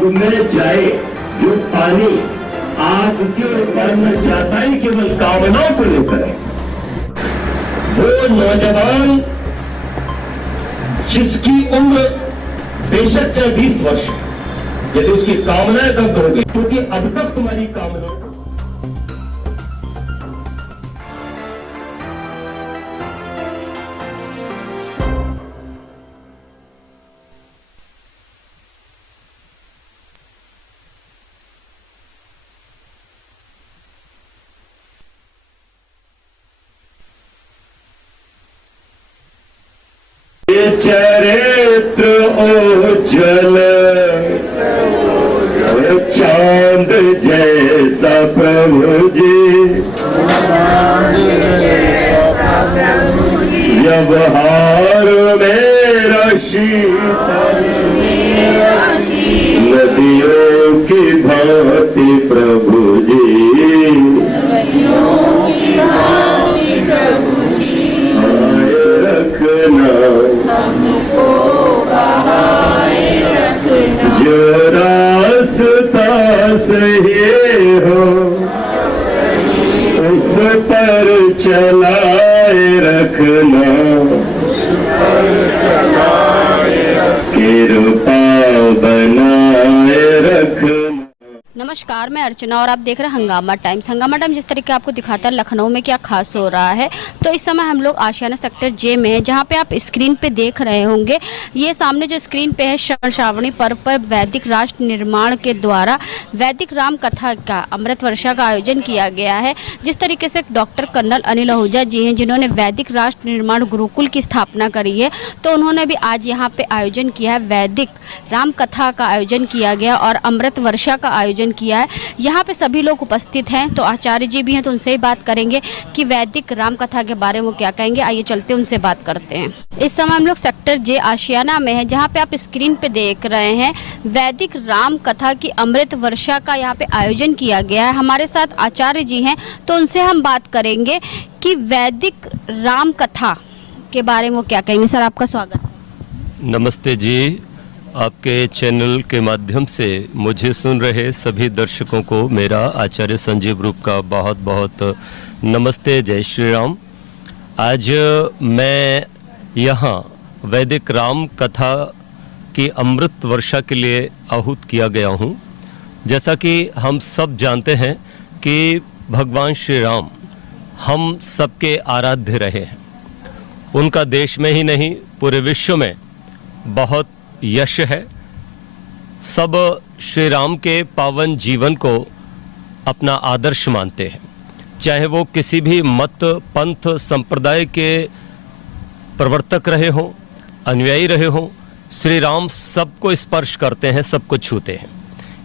आग में जाए, जो पानी आग के ऊपर में जाता ही केवल कामनाओं को लेकर है। वो नौजवान जिसकी उम्र बेशक चाहे 20 वर्ष, यदि उसकी कामनाएं दग्ध हो गई, क्योंकि अब तक तुम्हारी कामनाओं चरित्र उज्ज्वल चांद जैसा प्रभु जी, व्यवहार मेरा शीतल नदियों की भांति प्रभु जी, आए रखना जो रास्ता सही हो उस पर चलाए रखना, कृपा बनाए रखना। नमस्कार, मैं अर्चना और आप देख रहे हैं हंगामा टाइम्स। हंगामा टाइम्स जिस तरीके आपको दिखाता है लखनऊ में क्या खास हो रहा है, तो इस समय हम लोग आशियाना सेक्टर जे में हैं, जहां पे आप स्क्रीन पे देख रहे होंगे। ये सामने जो स्क्रीन पे है, श्रावणी पर्व पर वैदिक राष्ट्र निर्माण के द्वारा वैदिक राम कथा का अमृत वर्षा का आयोजन किया गया है। जिस तरीके से डॉक्टर कर्नल अनिल आहूजा जी हैं, जिन्होंने वैदिक राष्ट्र निर्माण गुरुकुल की स्थापना करी है, तो उन्होंने भी आज यहाँ पे आयोजन किया है। वैदिक राम कथा का आयोजन किया गया और अमृत वर्षा का आयोजन किया है। यहाँ पे सभी लोग उपस्थित हैं, तो आचार्य जी भी हैं, तो उनसे ही बात करेंगे कि वैदिक राम कथा के बारे में वो क्या कहेंगे। आइए चलते उनसे बात करते हैं। इस समय हम लोग सेक्टर जे आशियाना में हैं, जहाँ पे आप स्क्रीन पे देख रहे हैं वैदिक राम कथा की अमृत वर्षा का यहाँ पे आयोजन किया गया है। हमारे साथ आचार्य जी हैं, तो उनसे हम बात करेंगे कि वैदिक राम कथा के बारे में वो क्या कहेंगे। सर, आपका स्वागत। नमस्ते जी, आपके चैनल के माध्यम से मुझे सुन रहे सभी दर्शकों को मेरा आचार्य संजीव ग्रुप का बहुत बहुत नमस्ते, जय श्री राम। आज मैं यहाँ वैदिक राम कथा की अमृत वर्षा के लिए आहूत किया गया हूँ। जैसा कि हम सब जानते हैं कि भगवान श्री राम हम सबके आराध्य रहे हैं। उनका देश में ही नहीं पूरे विश्व में बहुत यश है। सब श्री राम के पावन जीवन को अपना आदर्श मानते हैं, चाहे वो किसी भी मत पंथ संप्रदाय के प्रवर्तक रहे हों, अनुयायी रहे हों। श्री राम सबको स्पर्श करते हैं, सबको छूते हैं।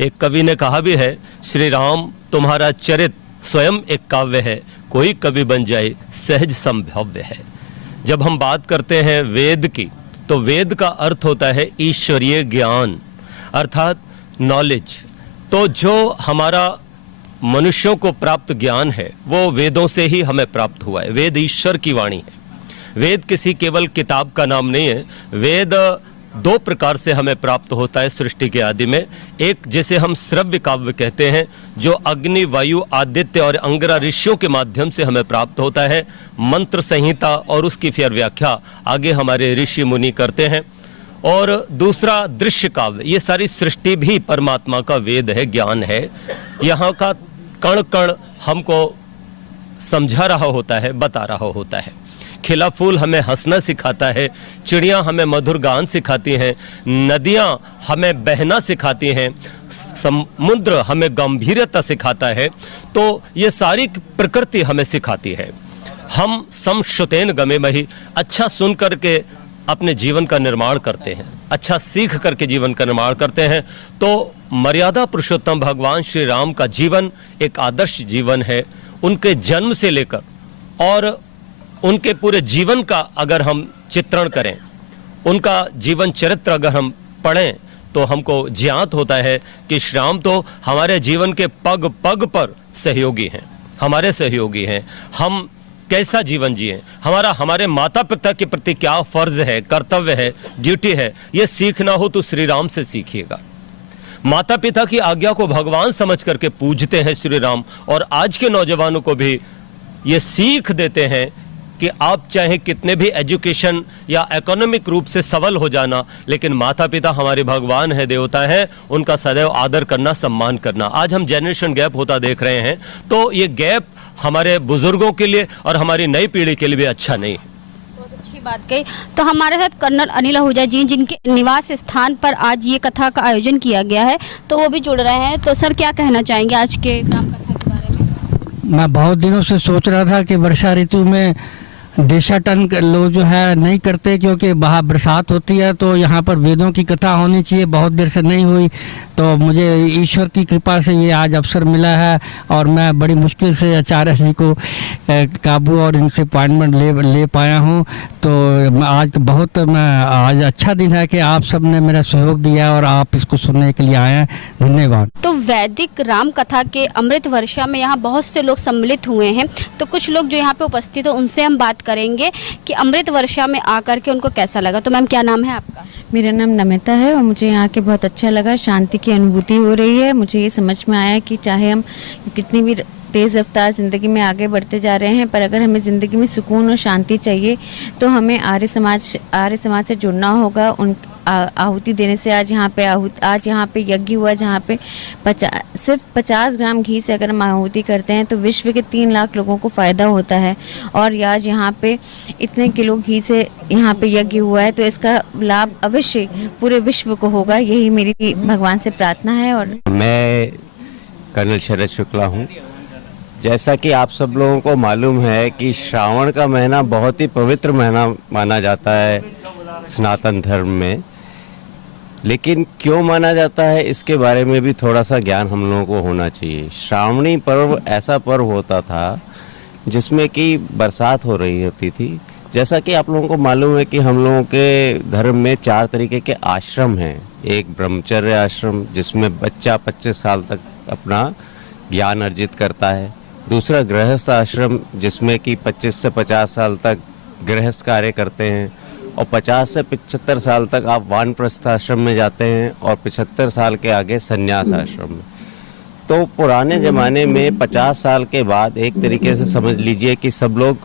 एक कवि ने कहा भी है, श्री राम तुम्हारा चरित्र स्वयं एक काव्य है, कोई कवि बन जाए सहज संभव्य है। जब हम बात करते हैं वेद की, तो वेद का अर्थ होता है ईश्वरीय ज्ञान, अर्थात नॉलेज। तो जो हमारा मनुष्यों को प्राप्त ज्ञान है वो वेदों से ही हमें प्राप्त हुआ है। वेद ईश्वर की वाणी है। वेद किसी केवल किताब का नाम नहीं है। वेद दो प्रकार से हमें प्राप्त होता है सृष्टि के आदि में। एक जिसे हम श्रव्य काव्य कहते हैं, जो अग्नि, वायु, आदित्य और अंगिरा ऋषियों के माध्यम से हमें प्राप्त होता है। मंत्र संहिता और उसकी फिर व्याख्या आगे हमारे ऋषि मुनि करते हैं। और दूसरा दृश्य काव्य, ये सारी सृष्टि भी परमात्मा का वेद है, ज्ञान है। यहाँ का कण कण हमको समझा रहा होता है, बता रहा होता है। खिला फूल हमें हंसना सिखाता है, चिड़ियाँ हमें मधुर गान सिखाती हैं, नदियाँ हमें बहना सिखाती हैं, समुद्र हमें गंभीरता सिखाता है। तो ये सारी प्रकृति हमें सिखाती है। हम समश्रुतेन गमेमहि, अच्छा सुन करके अपने जीवन का निर्माण करते हैं, अच्छा सीख करके जीवन का निर्माण करते हैं। तो मर्यादा पुरुषोत्तम भगवान श्री राम का जीवन एक आदर्श जीवन है। उनके जन्म से लेकर और उनके पूरे जीवन का अगर हम चित्रण करें, उनका जीवन चरित्र अगर हम पढ़ें, तो हमको ज्ञात होता है कि श्री राम तो हमारे जीवन के पग पग पर सहयोगी हैं, हमारे सहयोगी हैं। हम कैसा जीवन जिए, हमारे माता पिता के प्रति क्या फर्ज है, कर्तव्य है, ड्यूटी है, ये सीखना हो तो श्री राम से सीखिएगा। माता पिता की आज्ञा को भगवान समझ करके पूजते हैं श्री राम, और आज के नौजवानों को भी ये सीख देते हैं कि आप चाहे कितने भी एजुकेशन या इकोनॉमिक रूप से सबल हो जाना, लेकिन माता पिता हमारे भगवान है, देवता है, उनका सदैव आदर करना, सम्मान करना। आज हम जनरेशन गैप होता देख रहे हैं, तो ये गैप हमारे बुजुर्गों के लिए और हमारी नई पीढ़ी के लिए भी अच्छा नहीं है। बात कही। तो हमारे साथ कर्नल अनिल आहूजा जी, जिनके निवास स्थान पर आज ये कथा का आयोजन किया गया है, तो वो भी जुड़ रहे हैं। तो सर, क्या कहना चाहेंगे आज के राम कथा के बारे में? मैं बहुत दिनों से सोच रहा था कि वर्षा ऋतु में देशाटन लोग जो है नहीं करते, क्योंकि वहाँ बरसात होती है, तो यहाँ पर वेदों की कथा होनी चाहिए, बहुत देर से नहीं हुई। तो मुझे ईश्वर की कृपा से ये आज अवसर मिला है, और मैं बड़ी मुश्किल से आचार्य जी को काबू और इनसे अपॉइंटमेंट ले पाया हूँ। तो आज अच्छा दिन है कि आप सब ने मेरा सहयोग दिया और आप इसको सुनने के लिए आए हैं। धन्यवाद। तो वैदिक राम कथा के अमृत वर्षा में यहाँ बहुत से लोग सम्मिलित हुए हैं, तो कुछ लोग जो यहाँ पे उपस्थित है उनसे हम बात करेंगे कि अमृत वर्षा में आकर के उनको कैसा लगा। तो मैम, क्या नाम है आपका? मेरा नाम नमिता है और मुझे यहाँ के बहुत अच्छा लगा, शांति की अनुभूति हो रही है। मुझे ये समझ में आया कि चाहे हम कितनी भी तेज़ रफ्तार ज़िंदगी में आगे बढ़ते जा रहे हैं, पर अगर हमें ज़िंदगी में सुकून और शांति चाहिए तो हमें आर्य समाज से जुड़ना होगा। उन आहुति देने से आज यहाँ पे यज्ञ हुआ, जहाँ पे सिर्फ 50 ग्राम घी से अगर हम आहुति करते हैं तो विश्व के 3 लाख लोगों को फ़ायदा होता है। और आज यहाँ पे इतने किलो घी से यहाँ पे यज्ञ हुआ है, तो इसका लाभ अवश्य पूरे विश्व को होगा, यही मेरी भगवान से प्रार्थना है। और मैं कर्नल शरद शुक्ला हूँ। जैसा कि आप सब लोगों को मालूम है कि श्रावण का महीना बहुत ही पवित्र महीना माना जाता है सनातन धर्म में, लेकिन क्यों माना जाता है इसके बारे में भी थोड़ा सा ज्ञान हम लोगों को होना चाहिए। श्रावणी पर्व ऐसा पर्व होता था जिसमें कि बरसात हो रही होती थी। जैसा कि आप लोगों को मालूम है कि हम लोगों के धर्म में 4 तरीके के आश्रम हैं। एक ब्रह्मचर्य आश्रम, जिसमें बच्चा 25 साल तक अपना ज्ञान अर्जित करता है। दूसरा गृहस्थ आश्रम, जिसमें कि 25 से 50 साल तक गृहस्थ कार्य करते हैं, और 50 से 75 साल तक आप वानप्रस्थ आश्रम में जाते हैं, और 75 साल के आगे संन्यास आश्रम में। तो पुराने ज़माने में 50 साल के बाद एक तरीके से समझ लीजिए कि सब लोग,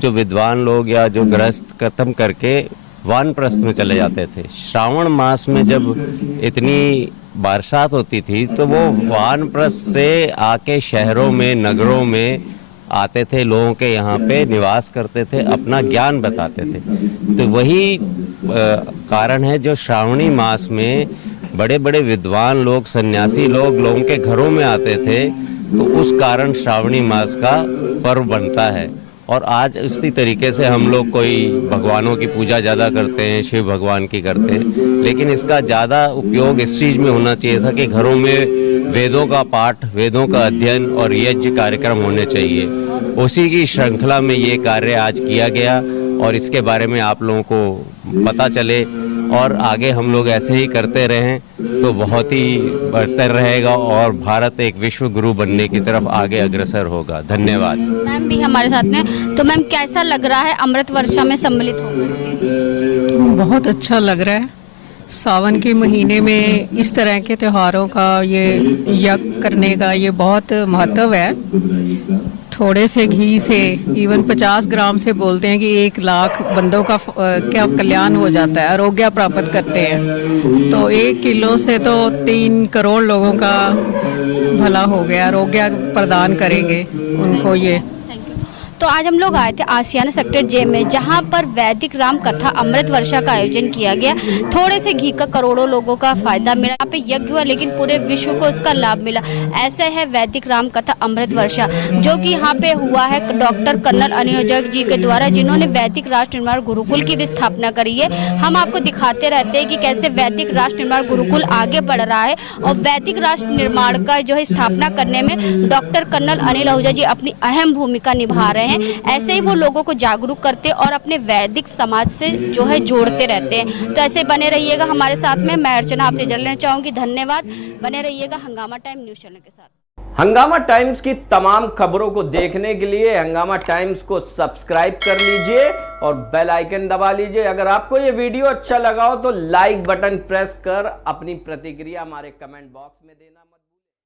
जो विद्वान लोग या जो गृहस्थ खत्म करके वानप्रस्थ में चले जाते थे। श्रावण मास में जब इतनी बरसात होती थी तो वो वानप्रस्थ से आके शहरों में, नगरों में आते थे, लोगों के यहाँ पे निवास करते थे, अपना ज्ञान बताते थे। तो वही कारण है जो श्रावणी मास में बड़े बड़े विद्वान लोग, सन्यासी लोग लोगों के घरों में आते थे, तो उस कारण श्रावणी मास का पर्व बनता है। और आज इसी तरीके से हम लोग कोई भगवानों की पूजा ज़्यादा करते हैं, शिव भगवान की करते हैं, लेकिन इसका ज़्यादा उपयोग इस चीज़ में होना चाहिए था कि घरों में वेदों का पाठ, वेदों का अध्ययन और यज्ञ कार्यक्रम होने चाहिए। उसी की श्रृंखला में ये कार्य आज किया गया, और इसके बारे में आप लोगों को पता चले और आगे हम लोग ऐसे ही करते रहें तो बहुत ही बेहतर रहेगा, और भारत एक विश्व गुरु बनने की तरफ आगे अग्रसर होगा। धन्यवाद। मैम भी हमारे साथ में। तो मैम, कैसा लग रहा है अमृत वर्षा में सम्मिलित होकर? बहुत अच्छा लग रहा है। सावन के महीने में इस तरह के त्योहारों का, ये यज्ञ करने का ये बहुत महत्व है। थोड़े से घी से, इवन 50 ग्राम से बोलते हैं कि 1 लाख बंदों का क्या कल्याण हो जाता है, आरोग्य प्राप्त करते हैं। तो 1 किलो से तो 3 करोड़ लोगों का भला हो गया, आरोग्य प्रदान करेंगे उनको ये। तो आज हम लोग आए थे आशियाना सेक्टर जे में, जहां पर वैदिक राम कथा अमृत वर्षा का आयोजन किया गया। थोड़े से घी का करोड़ों लोगों का फायदा मिला, यहाँ पे यज्ञ हुआ, लेकिन पूरे विश्व को उसका लाभ मिला। ऐसे है वैदिक राम कथा अमृत वर्षा, जो कि यहाँ पे हुआ है डॉक्टर कर्नल अनिल आहूजा जी के द्वारा, जिन्होंने वैदिक राष्ट्र निर्माण गुरुकुल की भी स्थापना करी है। हम आपको दिखाते रहते हैं कि कैसे वैदिक राष्ट्र निर्माण गुरुकुल आगे बढ़ रहा है, और वैदिक राष्ट्र निर्माण का जो है स्थापना करने में डॉक्टर कर्नल अनिल आहूजा जी अपनी अहम भूमिका निभा रहे हैं। ऐसे ही वो लोगों को जागरूक करते और अपने वैदिक समाज से जो है जोड़ते रहते हैं। तो ऐसे बने रहिएगा हमारे साथ में। मैं अर्चना आपसे जुड़ना चाहूँगी। धन्यवाद। बने रहिएगा हंगामा टाइम न्यूज़ चैनल के साथ। हंगामा टाइम्स की तमाम खबरों को देखने के लिए हंगामा टाइम्स को सब्सक्राइब कर लीजिए और बेल आइकन दबा लीजिए। अगर आपको ये वीडियो अच्छा लगा हो तो लाइक बटन प्रेस कर अपनी प्रतिक्रिया हमारे कमेंट बॉक्स में देना मत भूलिए।